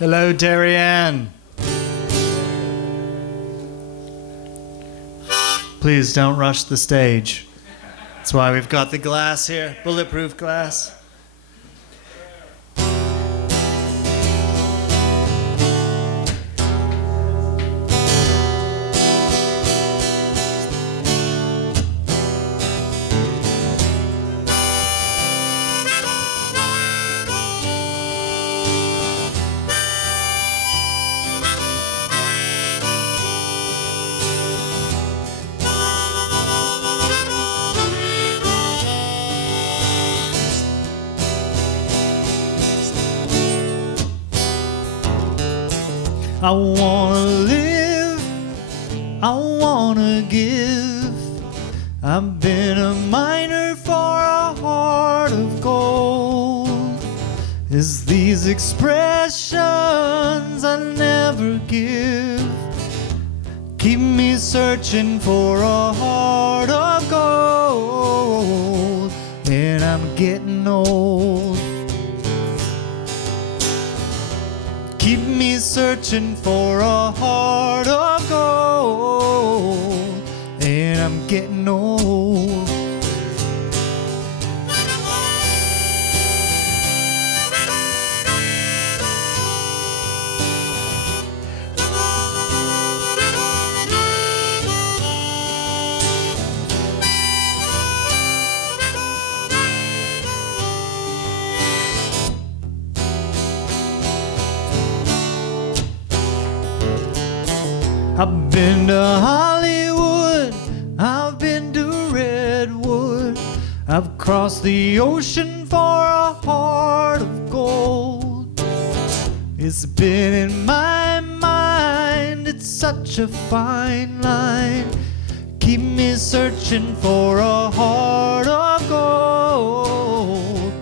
Hello, Darlin. Please don't rush the stage. That's why we've got the glass here, bulletproof glass. I wanna live, I wanna give. I've been a miner for a heart of gold. It's these expressions I never give keep me searching for a heart of gold. And I'm getting old. Keep me searching for a heart of gold. And I'm getting old. I've been to Hollywood, I've been to Redwood, I've crossed the ocean for a heart of gold. It's been in my mind, it's such a fine line. Keep me searching for a heart of gold.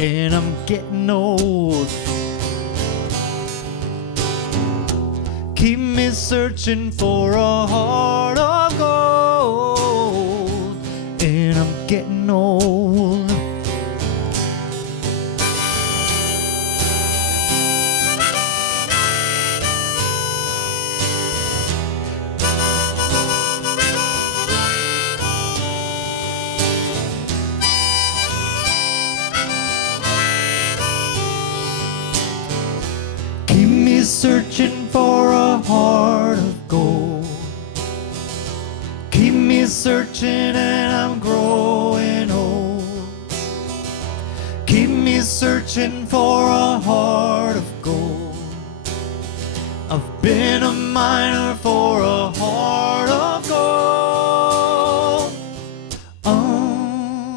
And I'm getting old. Keep me searching for a heart of gold. And I'm getting old. Keep me searching for a heart of gold. Keep me searching and I'm growing old. Keep me searching for a heart of gold. I've been a miner for a heart of gold. Oh.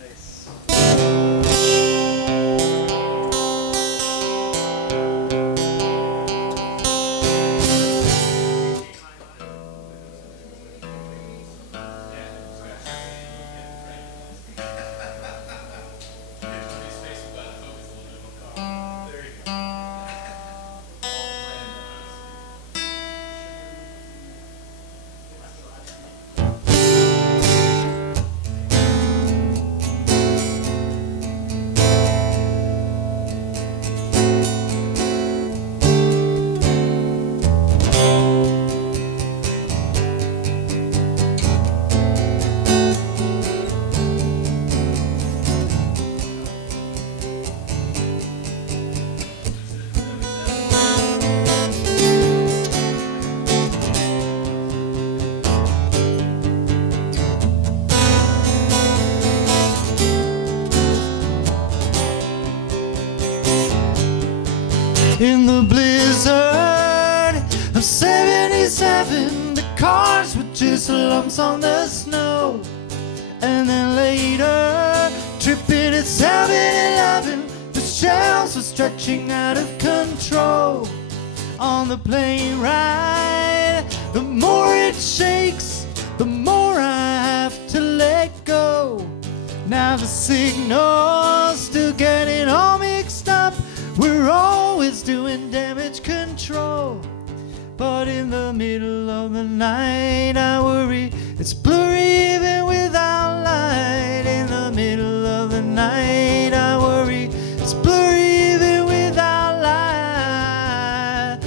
Nice. In the blizzard of 77, the cars were just lumps on the snow. And then later, tripping at 7-Eleven, the shelves were stretching out of control. On the plane ride, the more it shakes, the more I have to let go. Now the signal's still getting all mixed up. We're always doing damage control. control. But in the middle of the night I worry. It's blurry even without light. In the middle of the night I worry. It's blurry even without light.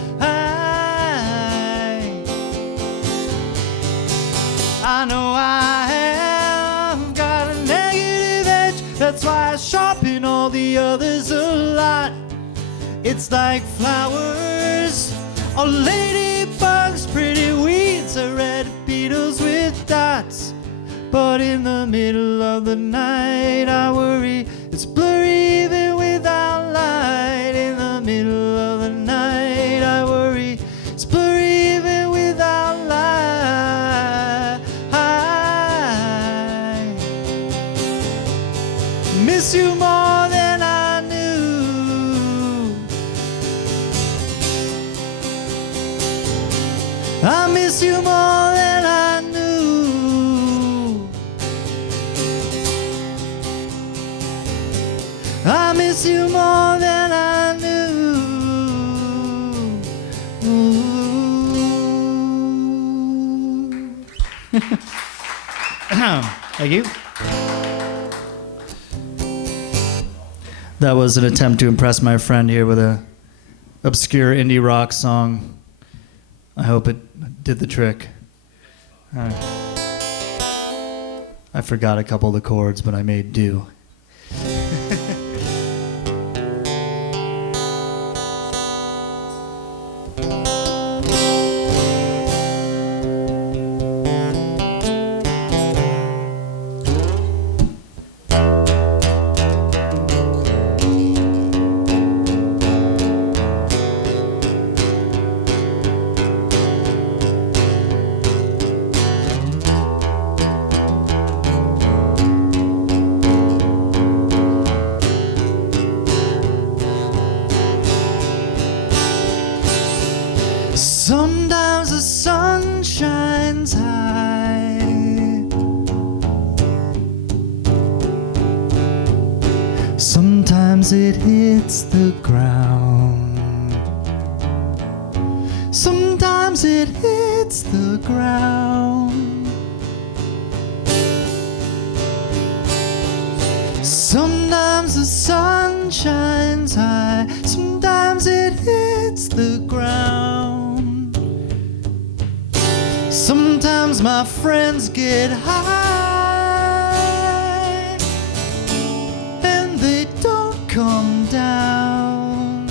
I know I have got a negative edge. That's why I sharpen all the others a lot. It's like flowers or ladybugs, pretty weeds or red beetles with dots. But in the middle of the night I worry. It's blurry even without light. In the middle of the night I worry. It's blurry even without light. I miss you more than I knew. I miss you more than I knew. I miss you more than I knew. Thank you. That was an attempt to impress my friend here with a obscure indie rock song. I hope it did the trick. I forgot a couple of the chords, but I made do. Sometimes the sun shines high. Sometimes it hits the ground. Sometimes it hits the ground. Sometimes the sun shines high. Sometimes it hits the ground. Sometimes my friends get high and they don't come down.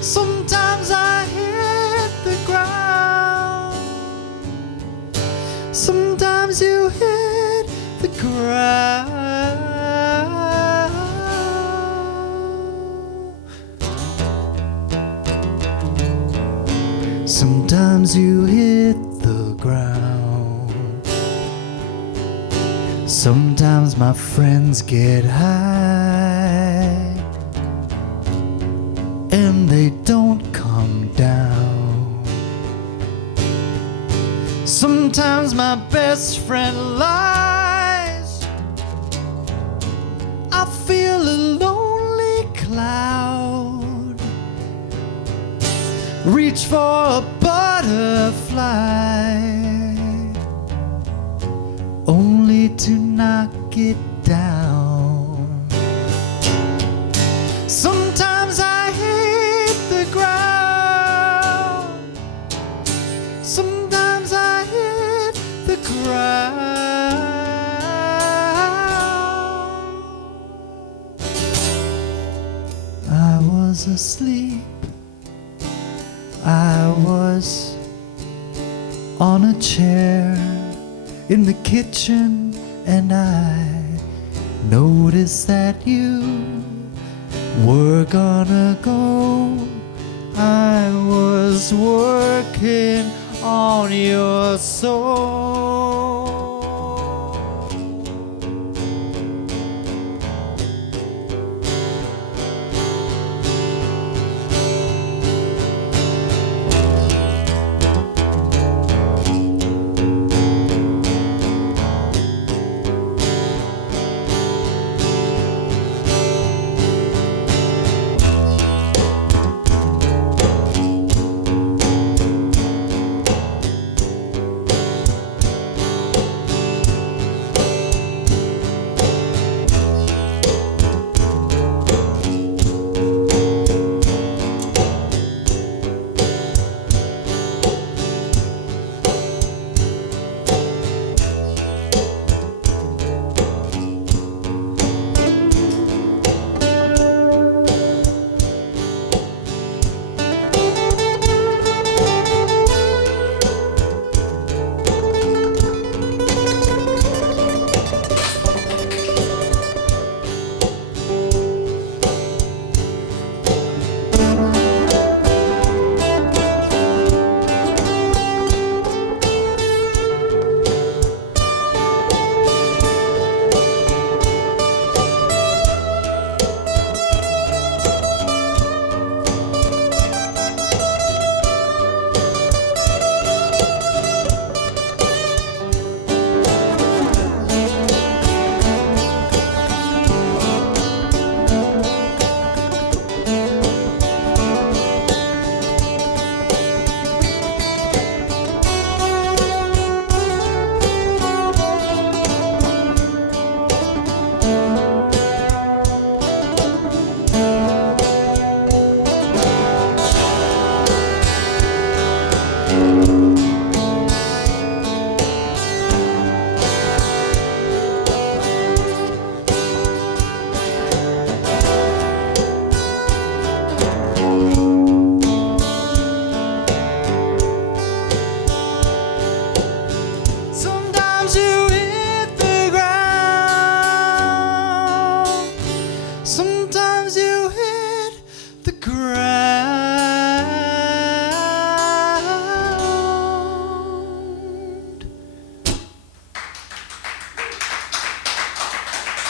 Sometimes I hit the ground. Sometimes you hit the ground. Sometimes you hit the ground. Sometimes my friends get high and they don't come down. Sometimes my best friend lies. I feel a lonely cloud. Reach for a butterfly, only to knock it down. Sometimes I hit the ground. Sometimes I hit the ground. I was asleep. I was on a chair in the kitchen and I noticed that you were gonna go. I was working on your soul.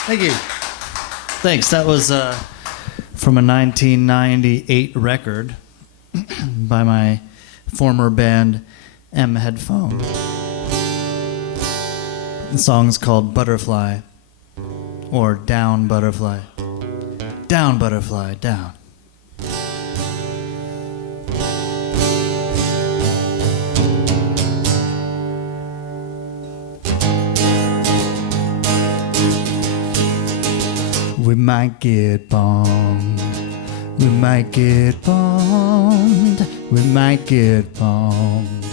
Thank you. Thanks. That was from a 1998 record by my former band M Headphone. The song's called Butterfly, or Down Butterfly. Down Butterfly, down. We might get bombed, we might get bombed, we might get bombed.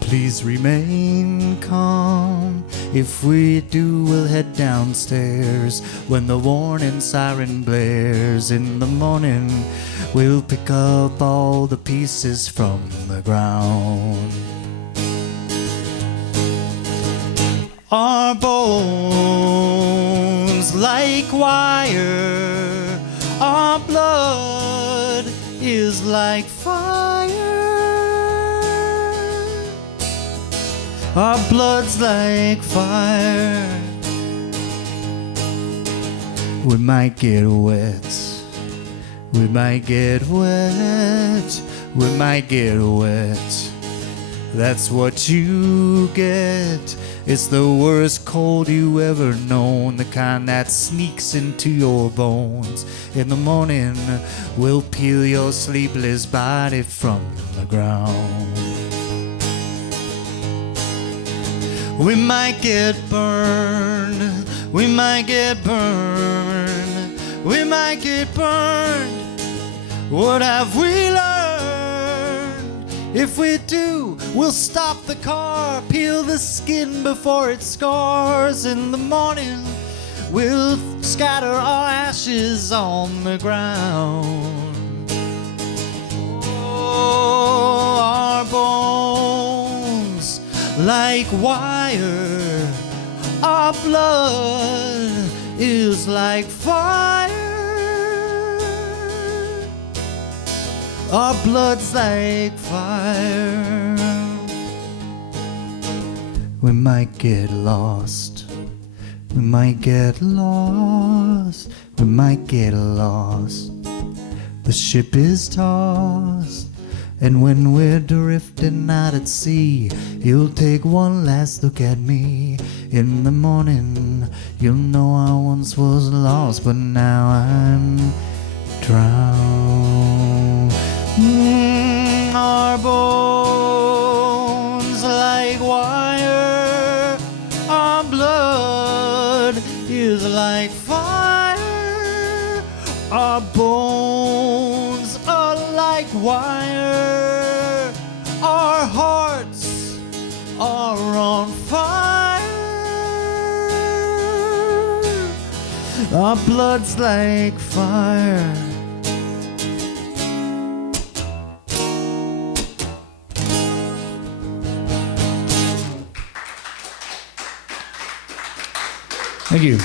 Please remain calm. If we do, we'll head downstairs. When the warning siren blares in the morning, we'll pick up all the pieces from the ground. Our bones like wire, our blood is like fire. Our blood's like fire. We might get wet, we might get wet, we might get wet. That's what you get. It's the worst cold you ever known, the kind that sneaks into your bones. In the morning, we'll peel your sleepless body from the ground. We might get burned, we might get burned, we might get burned. What have we learned? If we do, we'll stop the car, peel the skin before it scars. In the morning, we'll scatter our ashes on the ground. Oh, our bones like wire, our blood is like fire. Our blood's like fire. We might get lost, we might get lost, we might get lost. The ship is tossed, and when we're drifting out at sea, you'll take one last look at me. In the morning, you'll know I once was lost, but now I'm drowned. Our bones like wire, our blood is like fire. Our bones are like wire, our hearts are on fire. Our blood's like fire. Thank you.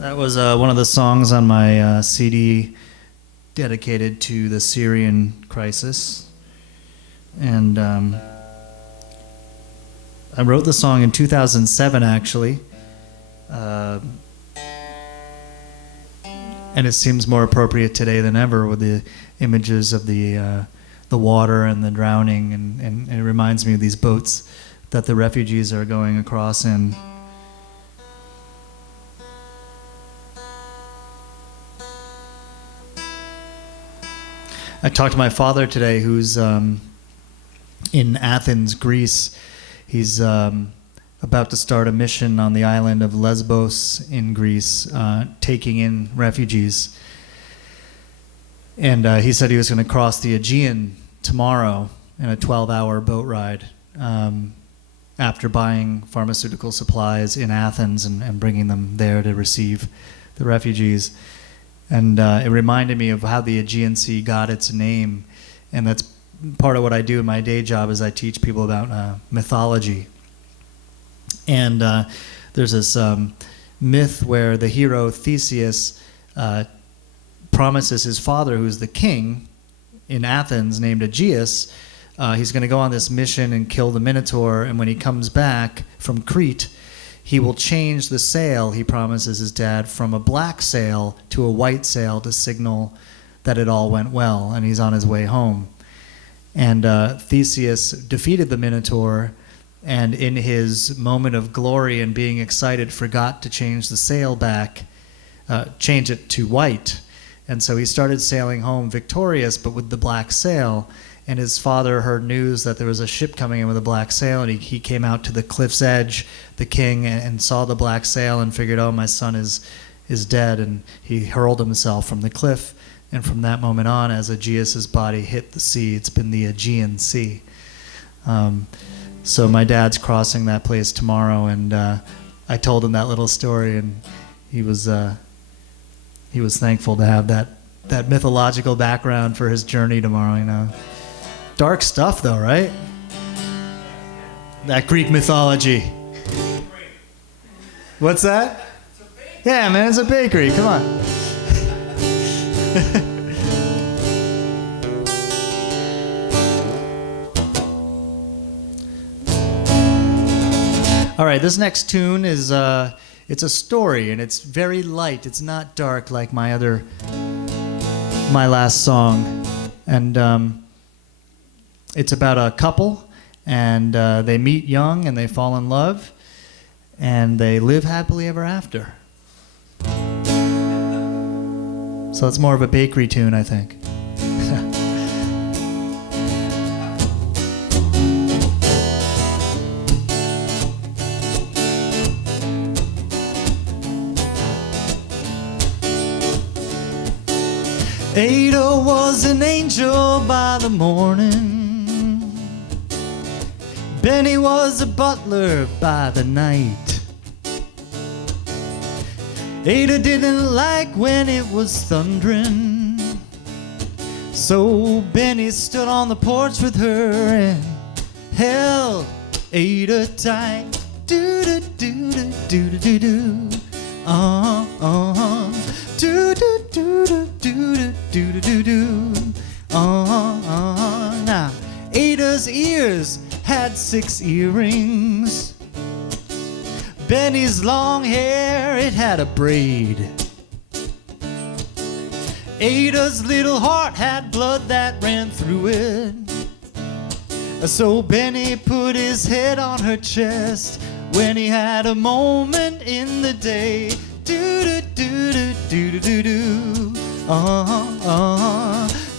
That was one of the songs on my CD dedicated to the Syrian crisis. And I wrote the song in 2007, actually. And it seems more appropriate today than ever with the images of the water and the drowning. And it reminds me of these boats that the refugees are going across in. I talked to my father today, who's in Athens, Greece. He's about to start a mission on the island of Lesbos in Greece, taking in refugees. And he said he was going to cross the Aegean tomorrow in a 12-hour boat ride. After buying pharmaceutical supplies in Athens and bringing them there to receive the refugees. And it reminded me of how the Aegean Sea got its name. And that's part of what I do in my day job is I teach people about mythology. And there's this myth where the hero Theseus promises his father, who's the king in Athens named Aegeus, he's going to go on this mission and kill the Minotaur, and when he comes back from Crete, he will change the sail, he promises his dad, from a black sail to a white sail to signal that it all went well, and he's on his way home. And Theseus defeated the Minotaur, and in his moment of glory and being excited, forgot to change the sail back, change it to white. And so he started sailing home victorious, but with the black sail. And his father heard news that there was a ship coming in with a black sail, and he came out to the cliff's edge, the king, and saw the black sail and figured, oh, my son is dead. And he hurled himself from the cliff. And from that moment on, as Aegeus's body hit the sea, it's been the Aegean Sea. So my dad's crossing that place tomorrow, and I told him that little story, and he was thankful to have that mythological background for his journey tomorrow. You know, dark stuff though, right? That Greek mythology. What's that? Yeah, man, it's a bakery. Come on. All right, this next tune is it's a story, and it's very light. It's not dark like my last song, and it's about a couple, and they meet young and they fall in love, and they live happily ever after. So it's more of a bakery tune, I think. Ada was an angel by the morning. Benny was a butler by the night. Ada didn't like when it was thundering, so Benny stood on the porch with her and held Ada tight. Do do do do do do do. Do do do do do do do do do. Now, Ada's ears had 6 earrings. Benny's long hair, it had a braid. Ada's little heart had blood that ran through it. So Benny put his head on her chest when he had a moment in the day. Do do do do do do do do.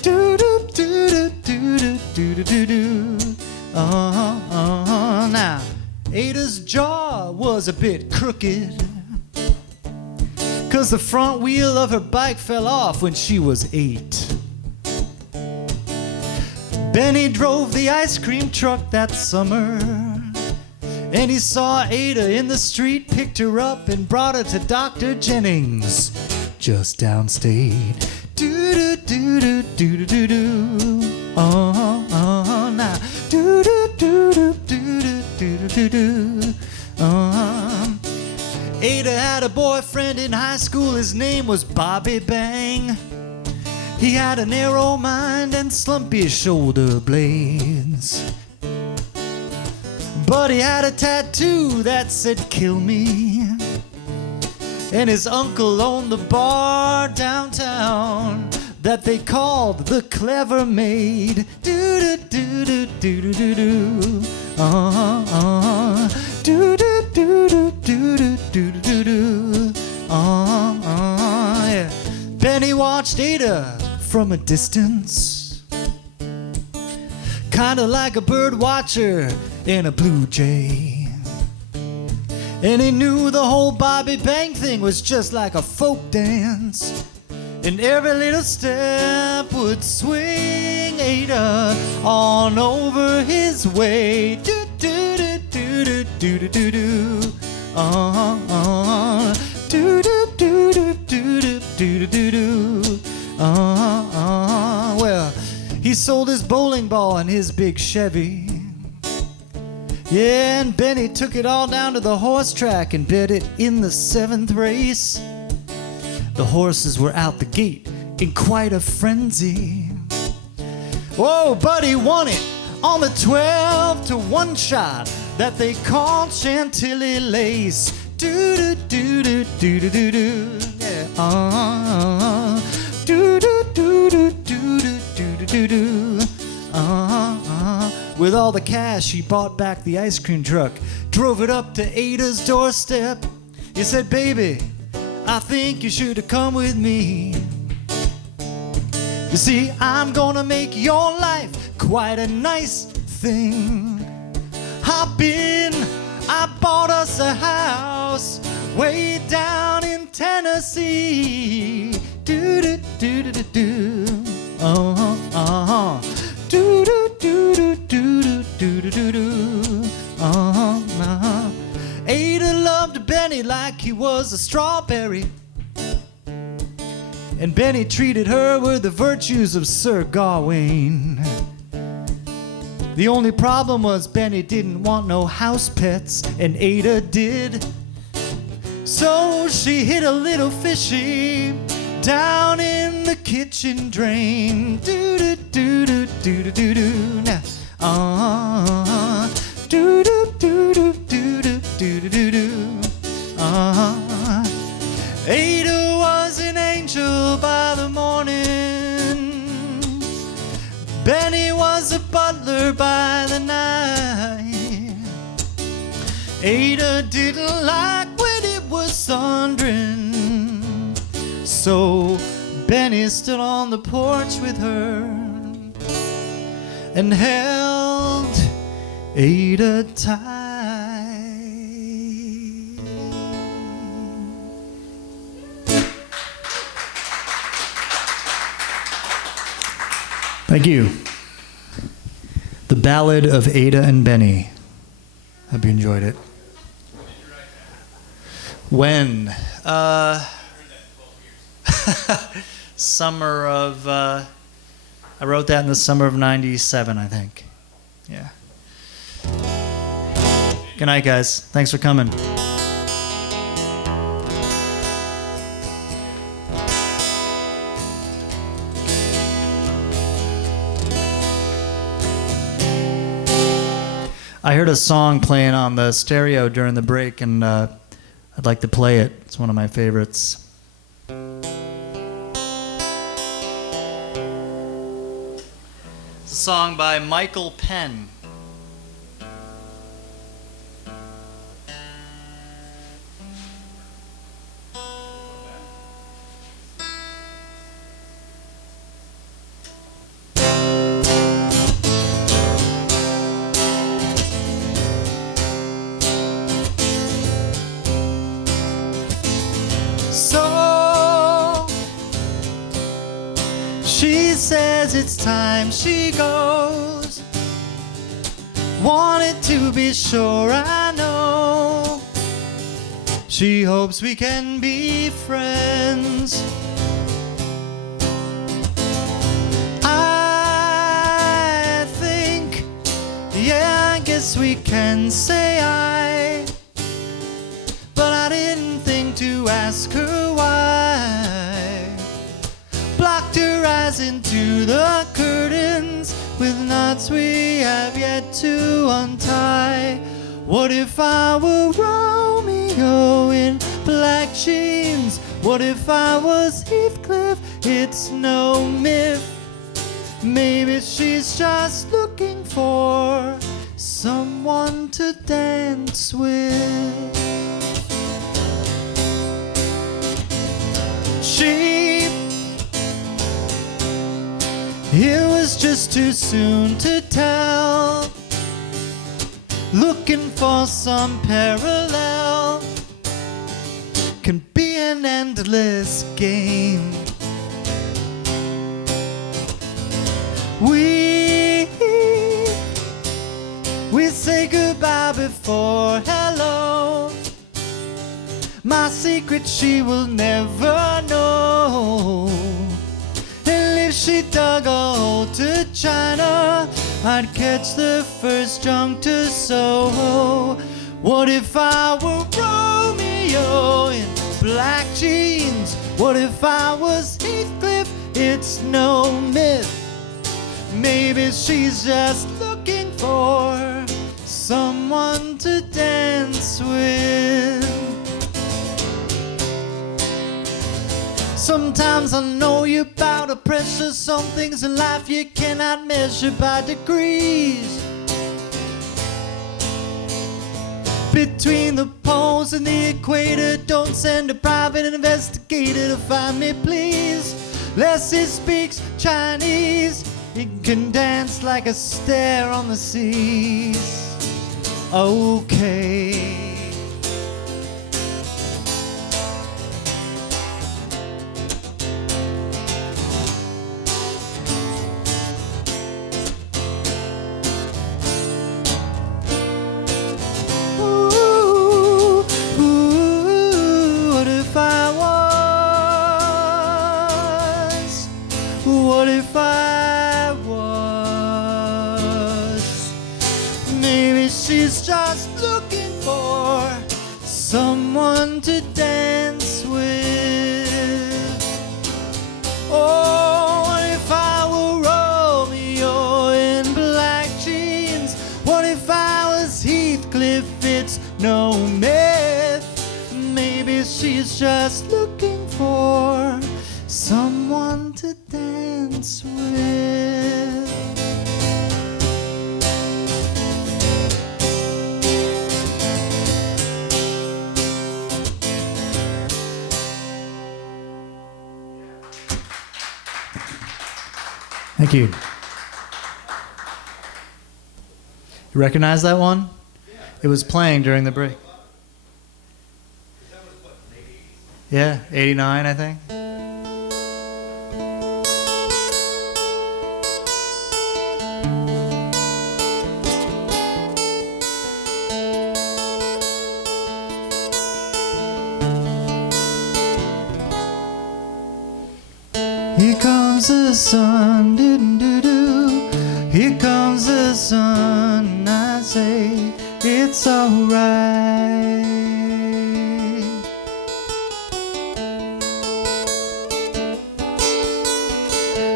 Do do do do do do do do. Now, Ada's jaw was a bit crooked, 'cause the front wheel of her bike fell off when she was 8. Benny drove the ice cream truck that summer, and he saw Ada in the street, picked her up and brought her to Dr. Jennings just downstate. Do do do do do do do. Now do do do do do do do do. Ada had a boyfriend in high school. His name was Bobby Bang. He had a narrow mind and slumpy shoulder blades, but he had a tattoo that said "Kill me." And his uncle owned the bar downtown that they called the Clever Maid. Do do do do do do do. Do do do do do do do do. Yeah. Benny watched Ada from a distance, kinda like a bird watcher in a blue jay. And he knew the whole Bobby Bang thing was just like a folk dance, and every little step would swing Ada on over his way. Do do do do do do do do. Do do do do do do do do. Well, he sold his bowling ball and his big Chevy. Yeah, and Benny took it all down to the horse track and bet it in the 7th race. The horses were out the gate in quite a frenzy. Whoa, but he won it on the 12 to 1 shot that they called Chantilly lace. Do do do do do do do do, yeah. Do do do do do do do do do. With all the cash, he bought back the ice cream truck, drove it up to Ada's doorstep. He said, "Baby, I think you should have come with me. You see, I'm gonna make your life quite a nice thing. I bought us a house way down in Tennessee. Do do do do do do. Do do do do do do do do do. Ada loved Benny like he was a strawberry, and Benny treated her with the virtues of Sir Gawain. The only problem was Benny didn't want no house pets, and Ada did. So she hid a little fishy down in the kitchen drain. Do do do do do do do do. Now, do do do do do do do do do. Ada was an angel by the morning. Benny was a butler by the night. Ada didn't like when it was thundering, so Benny stood on the porch with her and held Ada tight. Thank you. The Ballad of Ada and Benny. Hope you enjoyed it. When? Summer of, I wrote that in the summer of 97, I think. Yeah. Good night, guys. Thanks for coming. I heard a song playing on the stereo during the break, and I'd like to play it. It's one of my favorites. It's a song by Michael Penn. She says it's time she goes. Wanted to be sure I know. She hopes we can be friends. I think, yeah, I guess we can say I. But I didn't think to ask her why. Blocked her eyes into the curtains with knots we have yet to untie. What if I were Romeo in black jeans? What if I was Heathcliff? It's no myth. Maybe she's just looking for someone to dance with. It was just too soon to tell. Looking for some parallel can be an endless game. We say goodbye before hello. My secret she will never know. And if she dug a hole to China, I'd catch the first junk to Soho. What if I were Romeo in black jeans? What if I was Heathcliff? It's no myth. Maybe she's just looking looking for someone to dance with. Sometimes I know you're about to pressure. Some things in life you cannot measure by degrees. Between the poles and the equator, don't send a private investigator to find me, please. Lest he speaks Chinese, he can dance like a stare on the seas. Okay. What if I was? Maybe she's just looking for someone to dance with. Oh, what if I were Romeo in black jeans? What if I was Heathcliff? It's no myth. Maybe she's just looking for someone to dance with. Thank you. You recognize that one? It was playing during the break. Yeah, 89, I think. Here comes the sun, doo-doo-doo. Here comes the sun, I say it's alright.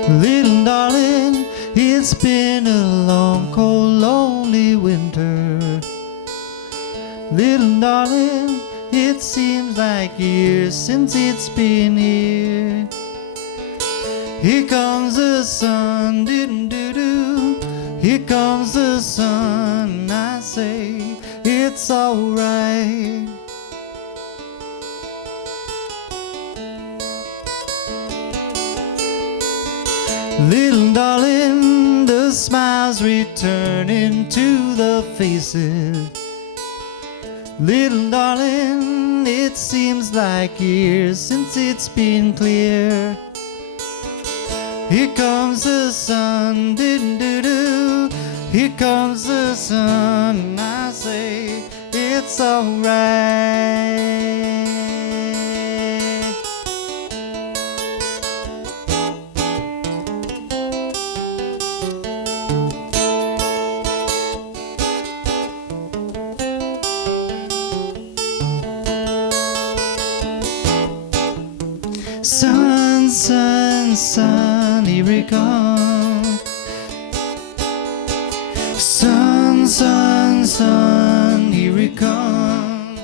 Little darling, it's been a long, cold, lonely winter. Little darling, it seems like years since it's been here. Here comes the sun, doo-doo-doo. Here comes the sun, I say it's alright. Little darling, the smiles returning to the faces. Little darling, it seems like years since it's been clear. Here comes the sun, doo-doo-doo. Here comes the sun, I say it's alright. Sun, sun, sun, here we come. Sun, sun, sun, here we come.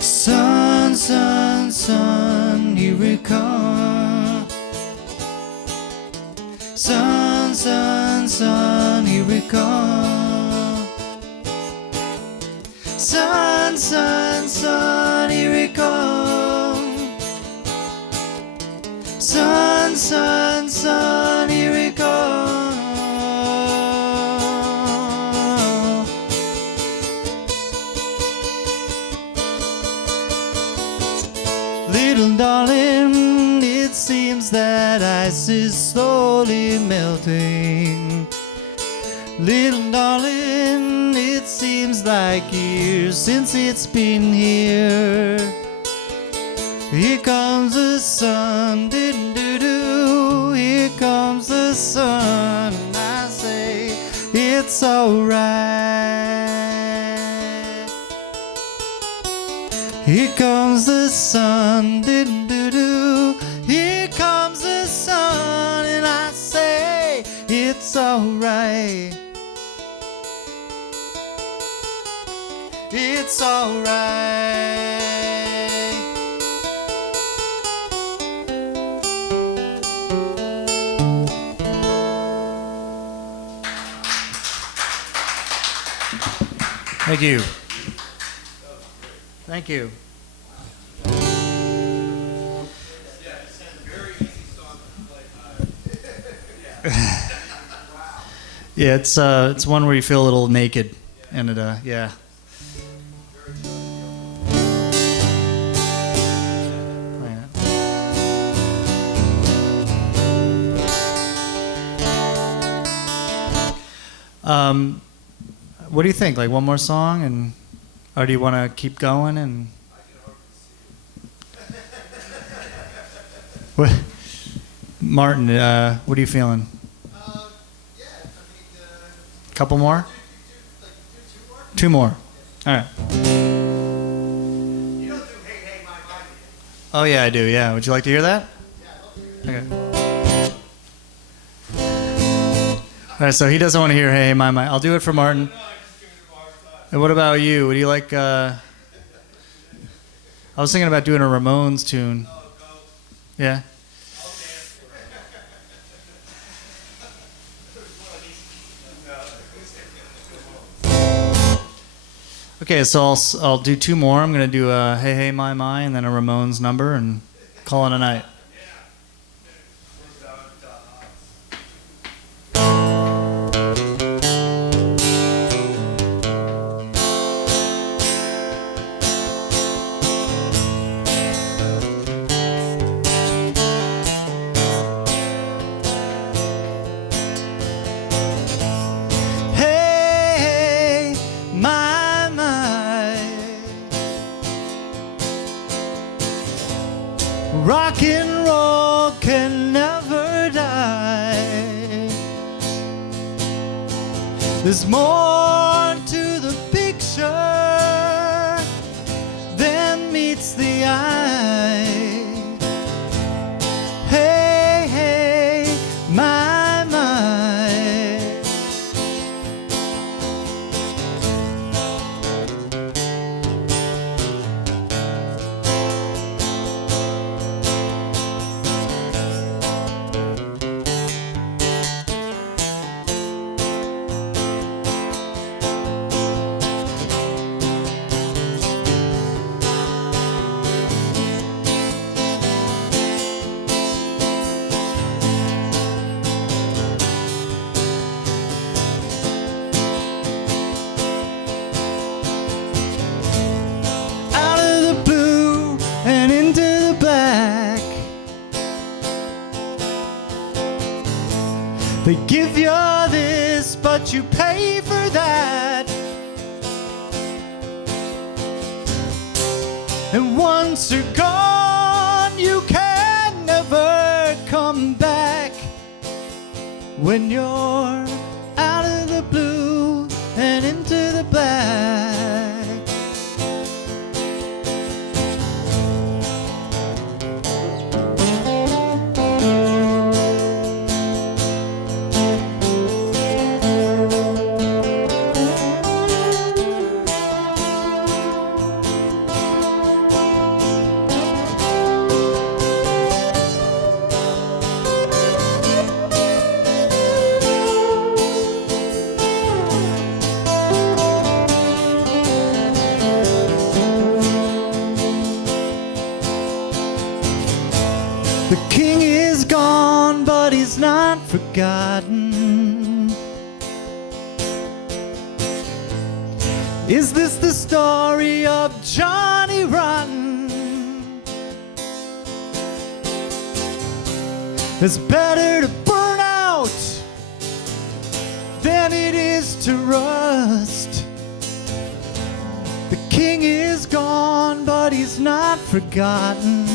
Sun, sun, sun, here we come. Sun, sun, sun, here we come. Sun, sun, sun, here we come. Sun, sun, sun, here we go. Little darling, it seems that ice is slowly melting. Little darling, it seems like years since it's been here. Here comes the sun, doo-doo-doo. Here comes the sun, I say it's alright. Here comes the sun, doo-doo-doo. Here comes the sun, and I say it's it's alright. It's alright. Thank you. Thank you. Yeah, it's one where you feel a little naked, and it yeah. What do you think? Like one more song, and or do you want to keep going? And what, Martin? What are you feeling? Yeah, I mean, Couple more? two more? All right. You don't do Hey Hey My Mind. Oh yeah, I do. Yeah. Would you like to hear that? Yeah, I love to hear Okay. All right. So he doesn't want to hear "Hey, Hey, My." I'll do it for Martin. And what about you? Would you like? I was thinking about doing a Ramones tune. Yeah. Okay, so I'll do two more. I'm gonna do a "Hey Hey My My" and then a Ramones number and call it a night. Hey, my, rock and roll can never die. There's more to the picture than meets the eye. Hey, hey, my, my. Out of the blue and into the black, they give you this, but you pay for that. And once you're gone, you can never come back. When you're out of the blue and into the black. The king is gone, but he's not forgotten. Is this the story of Johnny Rotten? It's better to burn out than it is to rust. The king is gone, but he's not forgotten.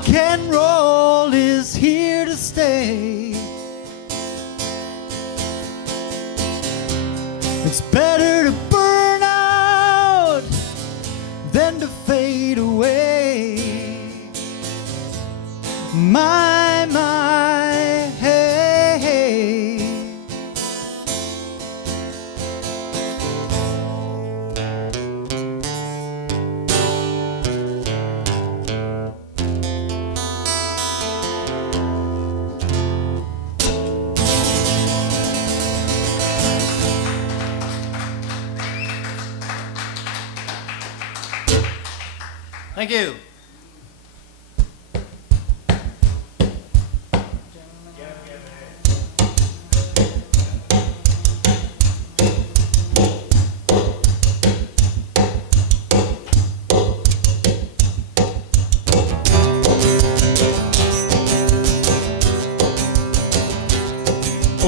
rock and roll is here to stay. It's better to burn out than to fade away. My, hey, hey. Thank you.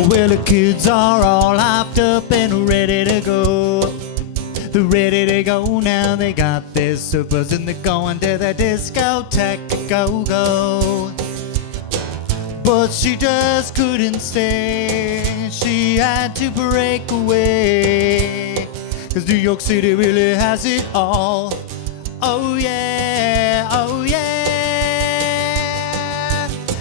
Well, the kids are all hopped up and ready to go. They're ready to go now. They got their slippers and they're going to the discotheque. Go, go. But she just couldn't stay. She had to break away. 'Cause New York City really has it all. Oh yeah, oh yeah.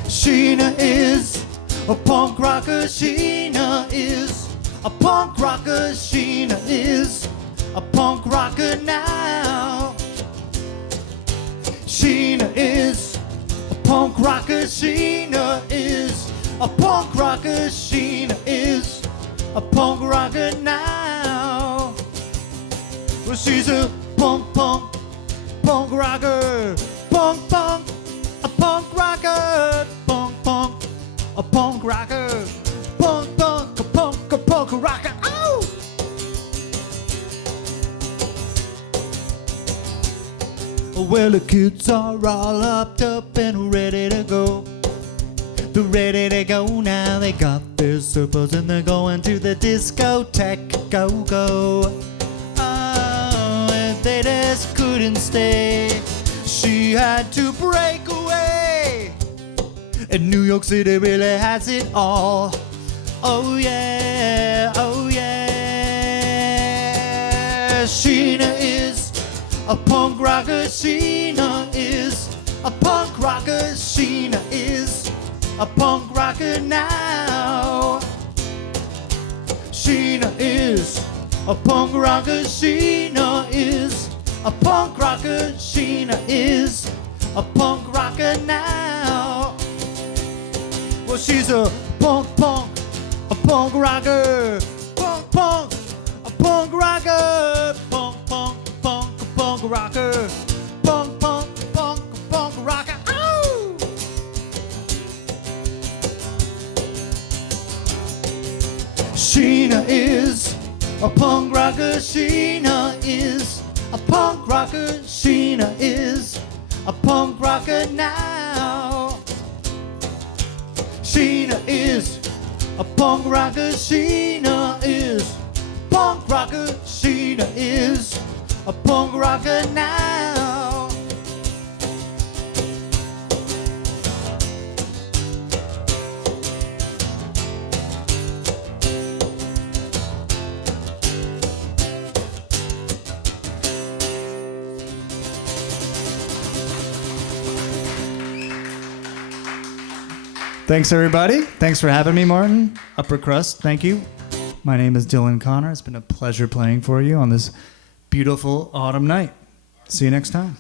Sheena is a punk rocker. Sheena is a punk rocker. Sheena is a punk rocker now. Sheena is a punk rocker. Sheena is a punk rocker. Sheena is a punk rocker now. Well, she's a punk rocker. Punk, a punk rocker. Punk, a punk rocker. Punk, a punk rocker. Ow! Well, the kids are all upped up and ready to go. They're ready to go now. They got their slippers and they're going to the discotheque. Go, go. Oh, and they just couldn't stay. She had to break away. And New York City really has it all. Oh yeah, oh yeah. Sheena is a punk rocker. Sheena is a punk rocker. Sheena is a punk rocker now. Sheena is a punk rocker. Sheena is a punk rocker. Sheena is a punk rocker now. Well, she's a punk rocker. Punk, a punk rocker. Punk, a punk rocker. Punk, rocker. Ow! Sheena is a punk rocker. Sheena is a punk rocker. Sheena is a punk rocker now. Sheena is a punk rocker. Sheena is punk rocker. Sheena is a punk rocker now. Thanks, everybody. Thanks for having me, Martin. Upper Crust, thank you. My name is Dylan Connor. It's been a pleasure playing for you on this beautiful autumn night. See you next time.